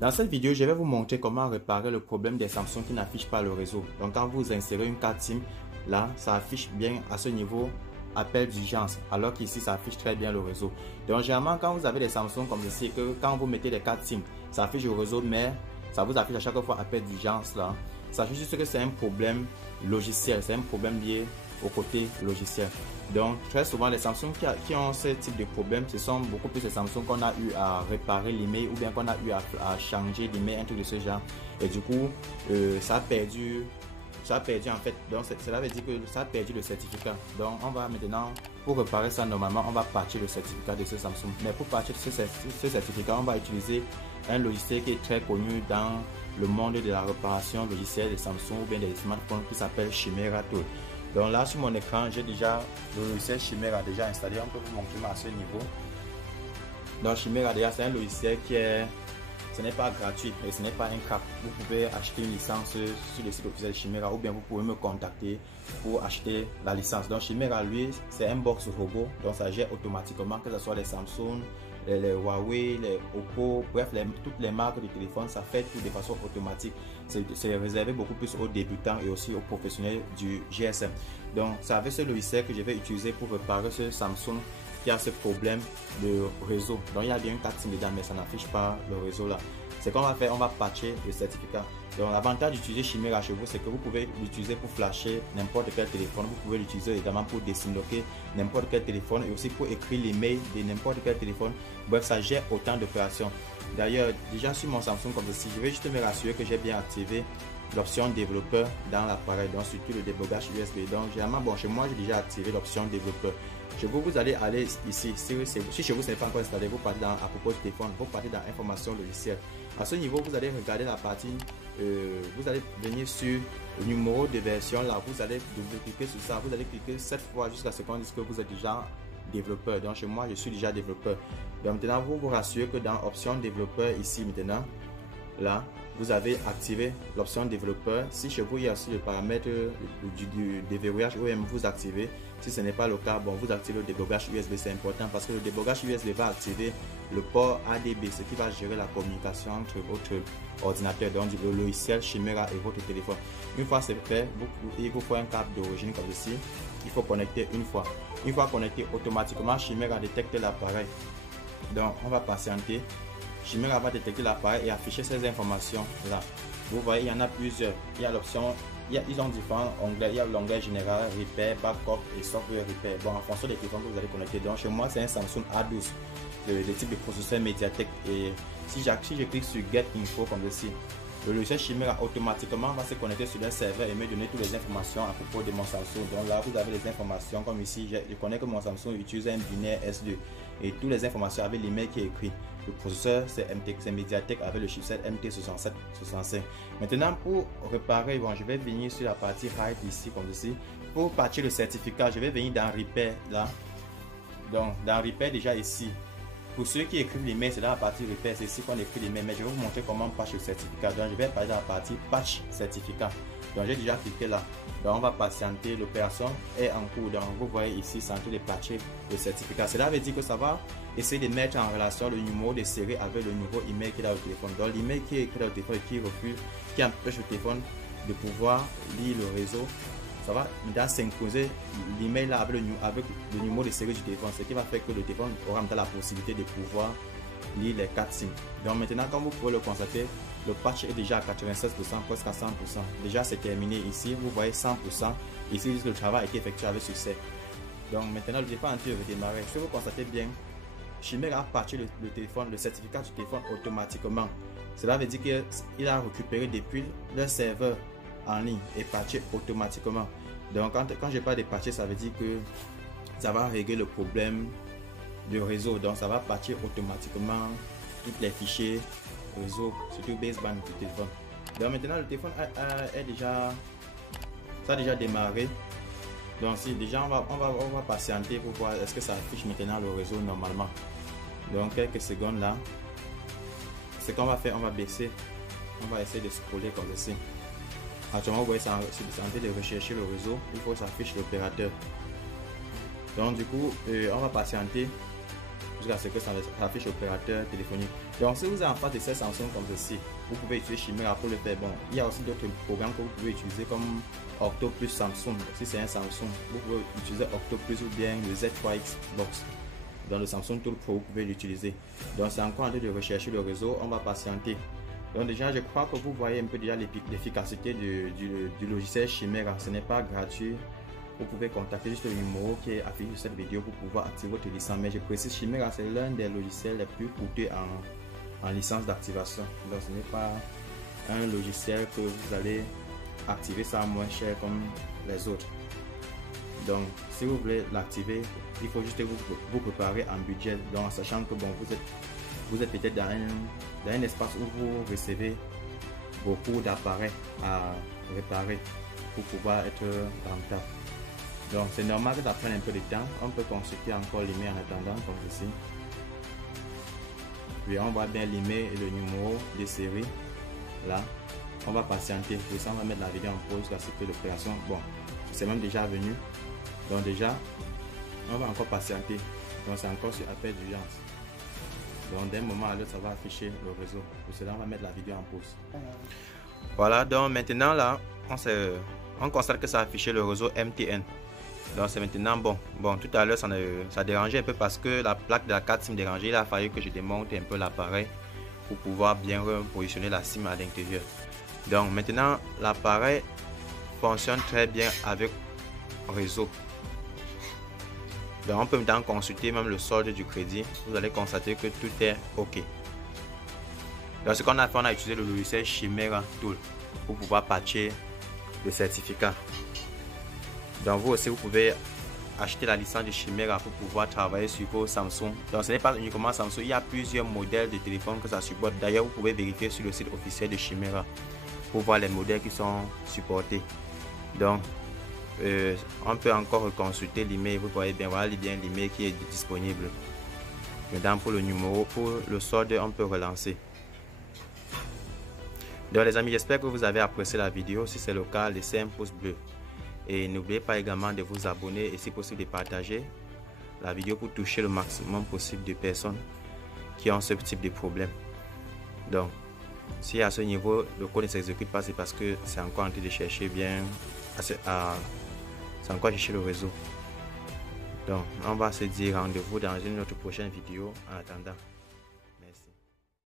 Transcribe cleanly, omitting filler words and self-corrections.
Dans cette vidéo, je vais vous montrer comment réparer le problème des Samsung qui n'affichent pas le réseau. Donc quand vous insérez une carte SIM, là, ça affiche bien à ce niveau appel d'urgence, alors qu'ici, ça affiche très bien le réseau. Donc généralement, quand vous avez des Samsung comme ceci, que quand vous mettez les cartes SIM, ça affiche le réseau, mais ça vous affiche à chaque fois appel d'urgence là. Sachez juste que c'est un problème logiciel, c'est un problème lié au côté logiciel. Donc très souvent les Samsung qui ont ce type de problème, ce sont beaucoup plus les Samsung qu'on a eu à réparer l'email ou bien qu'on a eu à changer l'email, un truc de ce genre. Et du coup ça a perdu en fait. Donc cela veut dire que ça a perdu le certificat. Donc on va maintenant, pour réparer ça, normalement on va patcher le certificat de ce Samsung. Mais pour patcher ce certificat, on va utiliser un logiciel qui est très connu dans le monde de la réparation logicielle des Samsung ou bien des smartphones, qui s'appelle Chimera Tool. Donc là sur mon écran, j'ai déjà le logiciel Chimera déjà installé. On peut vous montrer à ce niveau. Donc Chimera déjà, c'est un logiciel qui est, ce n'est pas gratuit et ce n'est pas un cap. Vous pouvez acheter une licence sur le site officiel Chimera ou bien vous pouvez me contacter pour acheter la licence. Donc Chimera, lui, c'est un box robot, donc ça gère automatiquement, que ce soit les Samsung, les Huawei, les Oppo, bref, toutes les marques de téléphone, ça fait tout de façon automatique. C'est réservé beaucoup plus aux débutants et aussi aux professionnels du GSM. Donc c'est avec ce logiciel que je vais utiliser pour réparer ce Samsung qui a ce problème de réseau. Donc il y a bien une carte SIM dedans, mais ça n'affiche pas le réseau là. C'est qu'on va faire, on va patcher le certificat. Donc l'avantage d'utiliser Chimera chez vous, c'est que vous pouvez l'utiliser pour flasher n'importe quel téléphone. Vous pouvez l'utiliser également pour désinloquer n'importe quel téléphone et aussi pour écrire l'email de n'importe quel téléphone. Bref, ça gère autant d'opérations. D'ailleurs, déjà sur mon Samsung comme ceci, je vais juste me rassurer que j'ai bien activé l'option développeur dans l'appareil, donc surtout le débogage USB. Donc généralement, bon, chez moi j'ai déjà activé l'option développeur. Chez vous, vous allez aller ici, si chez vous ce n'est pas encore installé, vous partez dans à propos du téléphone, vous partez dans information logicielle. À ce niveau, vous allez regarder la partie, vous allez venir sur le numéro de version là, vous allez double-cliquer sur ça, vous allez cliquer 7 fois jusqu'à ce qu'on dise que vous êtes déjà développeur. Donc chez moi, je suis déjà développeur. Donc maintenant, vous vous rassurez que dans option développeur ici maintenant, là, vous avez activé l'option développeur. Si chez vous il y a aussi le paramètre du déverrouillage OEM, vous activez. Si ce n'est pas le cas, bon, vous activez le débogage USB. C'est important parce que le débogage USB va activer le port ADB, ce qui va gérer la communication entre votre ordinateur, donc le logiciel Chimera et votre téléphone. Une fois c'est fait, il vous faut un câble d'origine comme ceci. Il faut connecter une fois. Une fois connecté, automatiquement Chimera détecte l'appareil. Donc on va patienter. Chimera va détecter l'appareil et afficher ces informations là. Vous voyez, il y en a plusieurs. Il y a l'option, ils ont différents onglets. Il y a l'onglet général, repair, backup et software repair. Bon, en fonction des téléphones que vous allez connecter. Donc chez moi, c'est un Samsung A12, le type de processeur Mediatek. Et si je clique sur Get Info comme ceci, le logiciel Chimera automatiquement va se connecter sur un serveur et me donner toutes les informations à propos de mon Samsung. Donc là, vous avez les informations comme ici. Je connais que mon Samsung utilise un binaire S2 et toutes les informations avec l'email qui est écrit. Le processeur, c'est Mediatek avec le chipset MT6765. Maintenant, pour réparer, bon, je vais venir sur la partie Hide ici, comme ceci. Pour patcher le certificat, je vais venir dans Repair là. Donc, dans Repair, déjà ici. Pour ceux qui écrivent l'email, c'est dans la partie Repair, c'est ici qu'on écrit l'email. Mais je vais vous montrer comment on patch le certificat. Donc, je vais parler dans la partie Patch certificat. Donc, j'ai déjà cliqué là. Donc, on va patienter. L'opération est en cours. Donc, vous voyez ici, c'est en train de patcher le certificat. Cela veut dire que ça va essayer de mettre en relation le numéro de série avec le nouveau email qu'il a au téléphone. Donc, l'email qui est écrit au téléphone et qui refuse, qui empêche le téléphone de pouvoir lire le réseau, ça va synchroniser l'email là avec le numéro de série du téléphone, ce qui va faire que le téléphone aura la possibilité de pouvoir lire les 4 signes. Donc maintenant, comme vous pouvez le constater, le patch est déjà à 96%, presque à 100%. Déjà c'est terminé ici, vous voyez 100%. Ici, le travail a été effectué avec succès. Donc maintenant, le téléphone est redémarré. Si vous constatez bien, Chimera a patché le téléphone, le certificat du téléphone automatiquement. Cela veut dire qu'il a récupéré depuis le serveur en ligne et patché automatiquement. Donc quand je parle de patcher, ça veut dire que ça va régler le problème de réseau. Donc ça va patcher automatiquement tous les fichiers réseau, surtout baseband du téléphone. Donc maintenant le téléphone ça a déjà démarré. Donc si déjà on va patienter pour voir est-ce que ça affiche maintenant le réseau normalement. Donc quelques secondes là. Ce qu'on va faire, on va baisser, on va essayer de scroller comme ceci. Actuellement, vous voyez, c'est en train de rechercher le réseau. Il faut que ça affiche l'opérateur. Donc, du coup, on va patienter. jusqu'à ce que ça affiche opérateur téléphonique. Donc si vous êtes en face de ces Samsung comme ceci, vous pouvez utiliser Chimera pour le faire. Bon, il y a aussi d'autres programmes que vous pouvez utiliser comme Octo Plus Samsung. Si c'est un Samsung, vous pouvez utiliser Octo Plus ou bien le Z3X Box. Dans le Samsung Tool Pro, vous pouvez l'utiliser. Donc c'est encore en train de rechercher le réseau, on va patienter. Donc déjà, je crois que vous voyez un peu déjà l'efficacité du logiciel Chimera. Ce n'est pas gratuit. Vous pouvez contacter juste le numéro qui est affiché sur cette vidéo pour pouvoir activer votre licence. Mais je précise, Chimera, c'est l'un des logiciels les plus coûteux en licence d'activation. Donc ce n'est pas un logiciel que vous allez activer ça moins cher comme les autres. Donc si vous voulez l'activer, il faut juste vous préparer en budget. Donc en sachant que bon, vous êtes peut-être dans un espace où vous recevez beaucoup d'appareils à réparer pour pouvoir être rentable. Donc c'est normal que ça prenne un peu de temps. On peut consulter encore l'email en attendant comme ceci. Puis on va bien l'email et le numéro de série. Là, on va patienter. Puis ça, on va mettre la vidéo en pause jusqu'à ce que l'opération, bon, c'est même déjà venu. Donc déjà, on va encore patienter. Donc c'est encore sur appel d'urgence. Donc d'un moment à l'autre, ça va afficher le réseau. Pour cela, on va mettre la vidéo en pause. Voilà, donc maintenant là, on constate que ça a affiché le réseau MTN. Donc c'est maintenant bon. Bon, tout à l'heure ça dérangeait un peu parce que la plaque de la carte SIM dérangeait. Il a fallu que je démonte un peu l'appareil pour pouvoir bien repositionner la SIM à l'intérieur. Donc maintenant l'appareil fonctionne très bien avec réseau. Donc on peut maintenant consulter même le solde du crédit. Vous allez constater que tout est ok. Donc ce qu'on a fait, on a utilisé le logiciel Chimera Tool pour pouvoir patcher le certificat. Donc vous aussi vous pouvez acheter la licence de Chimera pour pouvoir travailler sur vos Samsung. Donc ce n'est pas uniquement Samsung, il y a plusieurs modèles de téléphone que ça supporte. D'ailleurs vous pouvez vérifier sur le site officiel de Chimera pour voir les modèles qui sont supportés. Donc on peut encore consulter l'email. Vous voyez bien, voilà bien l'email qui est disponible. Maintenant pour le numéro, pour le solde, on peut relancer. Donc les amis, j'espère que vous avez apprécié la vidéo. Si c'est le cas, laissez un pouce bleu. Et n'oubliez pas également de vous abonner et si possible de partager la vidéo pour toucher le maximum possible de personnes qui ont ce type de problème. Donc, si à ce niveau le code ne s'exécute pas, c'est parce que c'est encore en train de chercher bien, c'est encore chercher le réseau. Donc, on va se dire rendez-vous dans une autre prochaine vidéo en attendant.